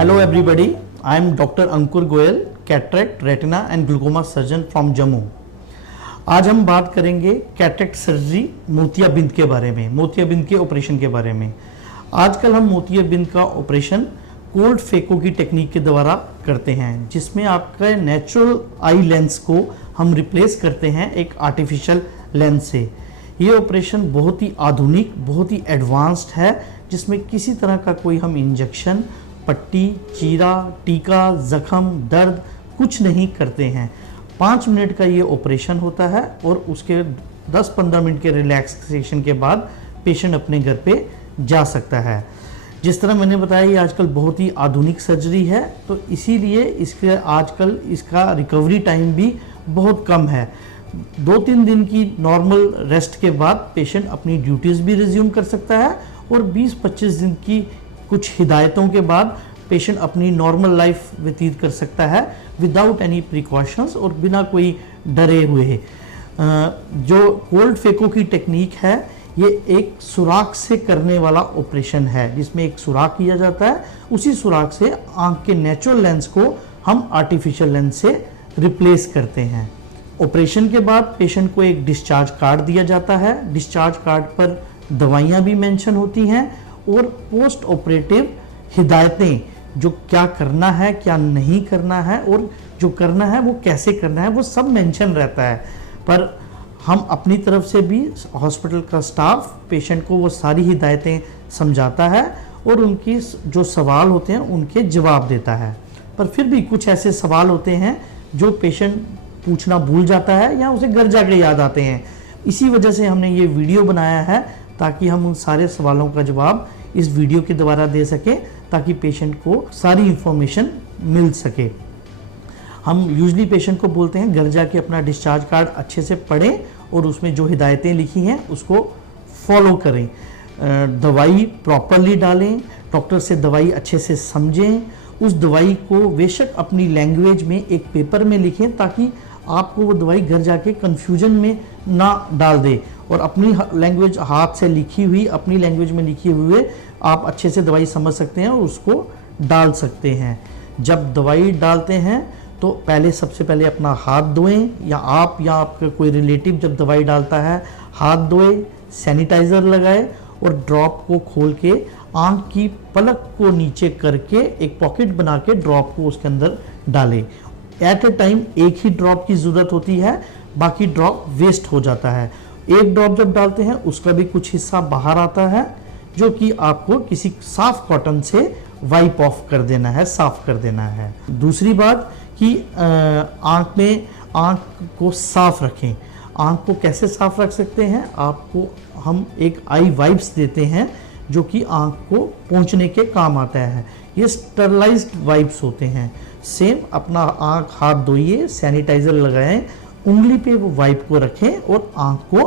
Hello everybody, I am Dr. Ankur Goyal, cataract, retina and glaucoma surgeon from Jammu. आज हम बात करेंगे cataract surgery मोतियाबिंद के बारे में, मोतियाबिंद के ऑपरेशन के बारे में। आजकल हम मोतियाबिंद का ऑपरेशन कोल्ड फेको की टेक्निक के द्वारा करते हैं, जिसमें आपका नेचुरल आई लेंस को हम रिप्लेस करते हैं एक आर्टिफिशियल लेंस से। ये ऑपरेशन बहुत ही आधुनिक, बहुत ही एडवांस्ड है, जिसमें किसी तरह का कोई हम इंजेक्शन, पट्टी, चीरा, टीका, जख्म, दर्द कुछ नहीं करते हैं। 5 मिनट का ये ऑपरेशन होता है और उसके 10-15 मिनट के रिलैक्सेशन के बाद पेशेंट अपने घर पे जा सकता है। जिस तरह मैंने बताया, ये आजकल बहुत ही आधुनिक सर्जरी है, तो इसीलिए इसके आजकल इसका रिकवरी टाइम भी बहुत कम है। 2-3 दिन की नॉर्मल रेस्ट के बाद पेशेंट अपनी ड्यूटीज़ भी रिज्यूम कर सकता है और 20-25 दिन की कुछ हिदायतों के बाद पेशेंट अपनी नॉर्मल लाइफ व्यतीत कर सकता है विदाउट एनी प्रिकॉशंस और बिना कोई डरे हुए। जो कोल्ड फेको की टेक्निक है, ये एक सुराख से करने वाला ऑपरेशन है, जिसमें एक सुराख किया जाता है। उसी सुराख से आंख के नेचुरल लेंस को हम आर्टिफिशियल लेंस से रिप्लेस करते हैं। ऑपरेशन के बाद पेशेंट को एक डिस्चार्ज कार्ड दिया जाता है। डिस्चार्ज कार्ड पर दवाइयाँ भी मेंशन होती हैं और पोस्ट ऑपरेटिव हिदायतें, जो क्या करना है, क्या नहीं करना है और जो करना है वो कैसे करना है, वो सब मेंशन रहता है। पर हम अपनी तरफ से भी, हॉस्पिटल का स्टाफ पेशेंट को वो सारी हिदायतें समझाता है और उनकी जो सवाल होते हैं उनके जवाब देता है। पर फिर भी कुछ ऐसे सवाल होते हैं जो पेशेंट पूछना भूल जाता है या उसे घर जाके याद आते हैं। इसी वजह से हमने ये वीडियो बनाया है, ताकि हम उन सारे सवालों का जवाब इस वीडियो के द्वारा दे सकें, ताकि पेशेंट को सारी इंफॉर्मेशन मिल सके। हम यूजली पेशेंट को बोलते हैं घर जाके अपना डिस्चार्ज कार्ड अच्छे से पढ़ें और उसमें जो हिदायतें लिखी हैं उसको फॉलो करें। दवाई प्रॉपरली डालें, डॉक्टर से दवाई अच्छे से समझें, उस दवाई को बेशक अपनी लैंग्वेज में एक पेपर में लिखें, ताकि आपको वो दवाई घर जाके कन्फ्यूजन में ना डाल दे और अपनी लैंग्वेज, हाथ से लिखी हुई, अपनी लैंग्वेज में लिखे हुए आप अच्छे से दवाई समझ सकते हैं और उसको डाल सकते हैं। जब दवाई डालते हैं तो सबसे पहले अपना हाथ धोएं, या आपका कोई रिलेटिव जब दवाई डालता है हाथ धोए, सैनिटाइज़र लगाए और ड्रॉप को खोल के आँख की पलक को नीचे करके एक पॉकेट बना के ड्रॉप को उसके अंदर डालें। एट ए टाइम एक ही ड्रॉप की ज़रूरत होती है, बाकी ड्रॉप वेस्ट हो जाता है। एक ड्रॉप जब डालते हैं उसका भी कुछ हिस्सा बाहर आता है, जो कि आपको किसी साफ कॉटन से वाइप ऑफ कर देना है, साफ कर देना है। दूसरी बात कि आँख को साफ रखें। आँख को कैसे साफ रख सकते हैं? आपको हम एक आई वाइप्स देते हैं, जो कि आँख को पोंछने के काम आता है। ये स्टरलाइज्ड वाइप्स होते हैं। सेम अपना आँख हाथ धोइए, सैनिटाइज़र लगाएं, उंगली पे वो वाइप को रखें और आँख को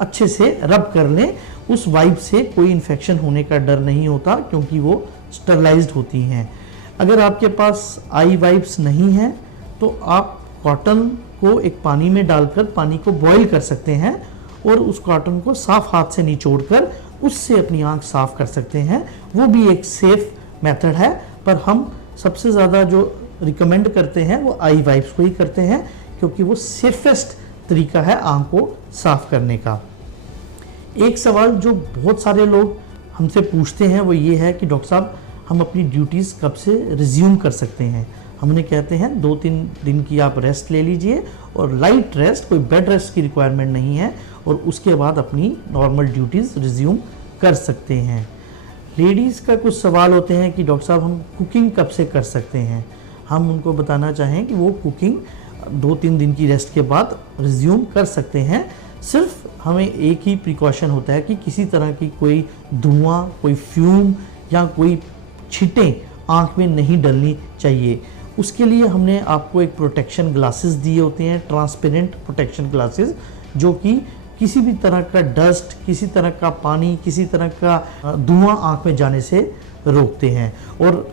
अच्छे से रब कर लें। उस वाइप से कोई इन्फेक्शन होने का डर नहीं होता, क्योंकि वो स्टरलाइज्ड होती हैं। अगर आपके पास आई वाइप्स नहीं हैं तो आप कॉटन को एक पानी में डालकर पानी को बॉईल कर सकते हैं और उस कॉटन को साफ हाथ से निचोड़कर उससे अपनी आँख साफ कर सकते हैं। वो भी एक सेफ मेथड है, पर हम सबसे ज़्यादा जो रिकमेंड करते हैं वो आई वाइप्स को ही करते हैं, क्योंकि वो सेफेस्ट तरीका है आँख को साफ करने का। एक सवाल जो बहुत सारे लोग हमसे पूछते हैं वो ये है कि डॉक्टर साहब, हम अपनी ड्यूटीज़ कब से रिज्यूम कर सकते हैं? हमने कहते हैं 2-3 दिन की आप रेस्ट ले लीजिए, और लाइट रेस्ट, कोई बेड रेस्ट की रिक्वायरमेंट नहीं है, और उसके बाद अपनी नॉर्मल ड्यूटीज़ रिज्यूम कर सकते हैं। लेडीज़ का कुछ सवाल होते हैं कि डॉक्टर साहब, हम कुकिंग कब से कर सकते हैं? हम उनको बताना चाहें कि वो कुकिंग 2-3 दिन की रेस्ट के बाद रिज्यूम कर सकते हैं। सिर्फ हमें एक ही प्रिकॉशन होता है कि किसी तरह की कोई धुआं, कोई फ्यूम या कोई छींटें आँख में नहीं डलनी चाहिए। उसके लिए हमने आपको एक प्रोटेक्शन ग्लासेस दिए होते हैं, ट्रांसपेरेंट प्रोटेक्शन ग्लासेस, जो कि किसी भी तरह का डस्ट, किसी तरह का पानी, किसी तरह का धुआं आँख में जाने से रोकते हैं। और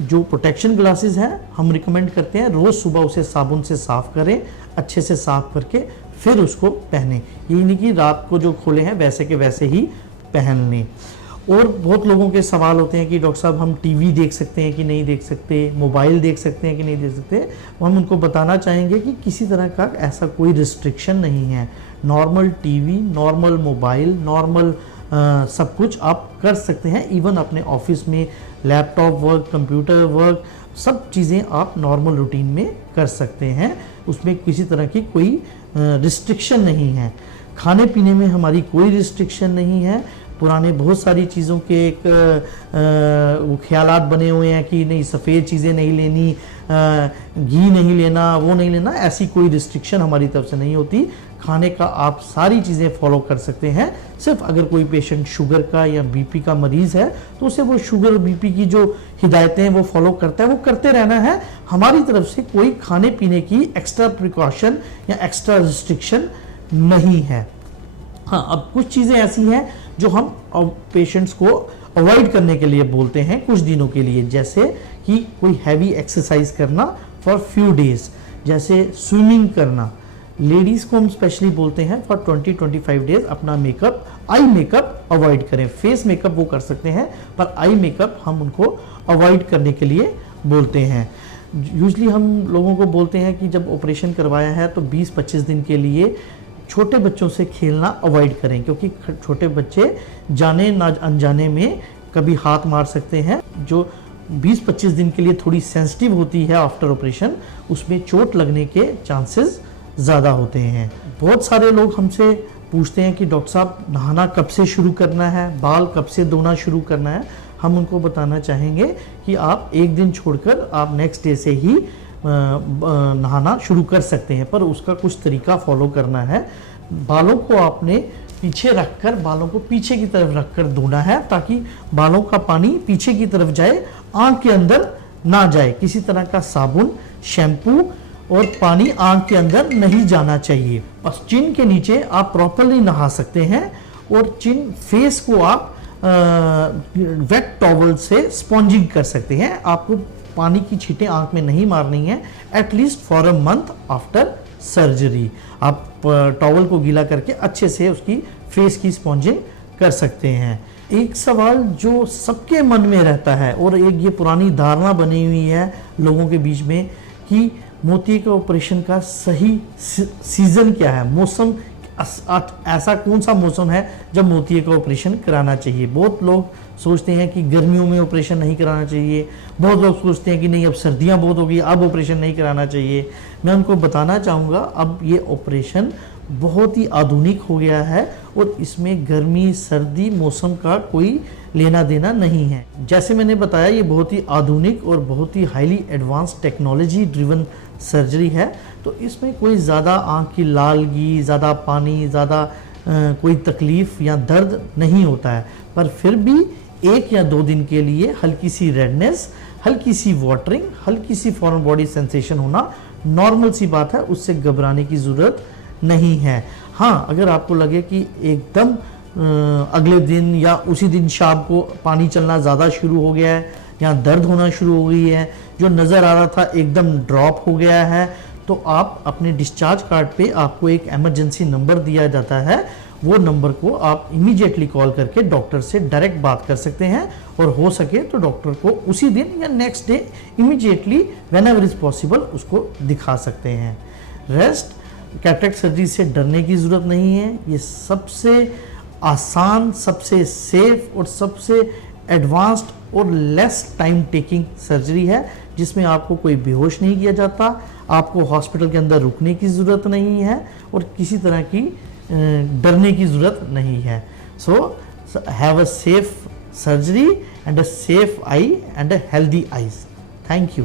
जो प्रोटेक्शन ग्लासेस हैं, हम रिकमेंड करते हैं रोज़ सुबह उसे साबुन से साफ़ करें, अच्छे से साफ़ करके फिर उसको पहनें। ये नहीं कि रात को जो खोले हैं वैसे के वैसे ही पहन लें। और बहुत लोगों के सवाल होते हैं कि डॉक्टर साहब हम टीवी देख सकते हैं कि नहीं देख सकते, मोबाइल देख सकते हैं कि नहीं देख सकते। हम उनको बताना चाहेंगे कि किसी तरह का ऐसा कोई रिस्ट्रिक्शन नहीं है। Normal TV, normal mobile, normal सब कुछ आप कर सकते हैं। इवन अपने ऑफिस में लैपटॉप वर्क, कंप्यूटर वर्क, सब चीज़ें आप नॉर्मल रूटीन में कर सकते हैं। उसमें किसी तरह की कोई रिस्ट्रिक्शन नहीं है। खाने पीने में हमारी कोई रिस्ट्रिक्शन नहीं है। पुराने बहुत सारी चीज़ों के एक वो ख्यालात बने हुए हैं कि नहीं सफ़ेद चीज़ें नहीं लेनी, घी नहीं लेना, वो नहीं लेना, ऐसी कोई रिस्ट्रिक्शन हमारी तरफ से नहीं होती। खाने का आप सारी चीज़ें फॉलो कर सकते हैं। सिर्फ अगर कोई पेशेंट शुगर का या बीपी का मरीज़ है तो उसे वो शुगर बीपी की जो हिदायतें हैं वो फॉलो करता है, वो करते रहना है। हमारी तरफ से कोई खाने पीने की एक्स्ट्रा प्रिकॉशन या एक्स्ट्रा रिस्ट्रिक्शन नहीं है। हाँ, अब कुछ चीज़ें ऐसी हैं जो हम पेशेंट्स को अवॉइड करने के लिए बोलते हैं कुछ दिनों के लिए, जैसे कि कोई हैवी एक्सरसाइज करना फॉर फ्यू डेज, जैसे स्विमिंग करना। लेडीज़ को हम स्पेशली बोलते हैं फॉर 20-25 डेज अपना मेकअप, आई मेकअप अवॉइड करें। फेस मेकअप वो कर सकते हैं पर आई मेकअप हम उनको अवॉइड करने के लिए बोलते हैं। यूजली हम लोगों को बोलते हैं कि जब ऑपरेशन करवाया है तो 20-25 दिन के लिए छोटे बच्चों से खेलना अवॉइड करें, क्योंकि छोटे बच्चे जाने ना अनजाने में कभी हाथ मार सकते हैं। जो 20-25 दिन के लिए थोड़ी सेंसिटिव होती है आफ्टर ऑपरेशन, उसमें चोट लगने के चांसेस ज़्यादा होते हैं। बहुत सारे लोग हमसे पूछते हैं कि डॉक्टर साहब नहाना कब से शुरू करना है, बाल कब से धोना शुरू करना है। हम उनको बताना चाहेंगे कि आप एक दिन छोड़कर आप नेक्स्ट डे से ही नहाना शुरू कर सकते हैं, पर उसका कुछ तरीका फॉलो करना है। बालों को आपने पीछे रखकर, बालों को पीछे की तरफ रखकर धोना है ताकि बालों का पानी पीछे की तरफ जाए, आंख के अंदर ना जाए। किसी तरह का साबुन, शैम्पू और पानी आंख के अंदर नहीं जाना चाहिए। बस चिन के नीचे आप प्रॉपरली नहा सकते हैं और चिन फेस को आप वेट टॉवल से स्पॉन्जिंग कर सकते हैं। आपको पानी की छींटें आंख में नहीं मारनी है at least for a month after surgery. आप टॉवल को गीला करके अच्छे से उसकी फेस की स्पॉन्जिंग कर सकते हैं। एक सवाल जो सबके मन में रहता है और एक ये पुरानी धारणा बनी हुई है लोगों के बीच में कि मोतिये के ऑपरेशन का सही सीजन क्या है, मौसम ऐसा कौन सा मौसम है जब मोतिये का ऑपरेशन कराना चाहिए। बहुत लोग सोचते हैं कि गर्मियों में ऑपरेशन नहीं कराना चाहिए, बहुत लोग सोचते हैं कि नहीं अब सर्दियां बहुत हो गई अब ऑपरेशन नहीं कराना चाहिए। मैं उनको बताना चाहूँगा अब ये ऑपरेशन बहुत ही आधुनिक हो गया है और इसमें गर्मी सर्दी मौसम का कोई लेना देना नहीं है। जैसे मैंने बताया ये बहुत ही आधुनिक और बहुत ही highly advance technology driven surgery है, तो इसमें कोई ज़्यादा आँख की लालगी, ज़्यादा पानी, ज़्यादा कोई तकलीफ़ या दर्द नहीं होता है। पर फिर भी 1 या 2 दिन के लिए हल्की सी रेडनेस, हल्की सी वाटरिंग, हल्की सी फॉरेन बॉडी सेंसेशन होना नॉर्मल सी बात है, उससे घबराने की ज़रूरत नहीं है। हाँ, अगर आपको लगे कि एकदम अगले दिन या उसी दिन शाम को पानी चलना ज़्यादा शुरू हो गया है या दर्द होना शुरू हो गई है, जो नज़र आ रहा था एकदम ड्रॉप हो गया है, तो आप अपने डिस्चार्ज कार्ड पे आपको एक इमरजेंसी नंबर दिया जाता है। वो नंबर को आप इमीडिएटली कॉल करके डॉक्टर से डायरेक्ट बात कर सकते हैं और हो सके तो डॉक्टर को उसी दिन या next day immediately whenever is possible उसको दिखा सकते हैं। रेस्ट कैटरेक्ट सर्जरी से डरने की ज़रूरत नहीं है। ये सबसे आसान, सबसे सेफ और सबसे एडवांस्ड और लेस टाइम टेकिंग सर्जरी है, जिसमें आपको कोई बेहोश नहीं किया जाता, आपको हॉस्पिटल के अंदर रुकने की ज़रूरत नहीं है और किसी तरह की डरने की ज़रूरत नहीं है। So have a safe surgery and a safe I and a healthy eyes. Thank you.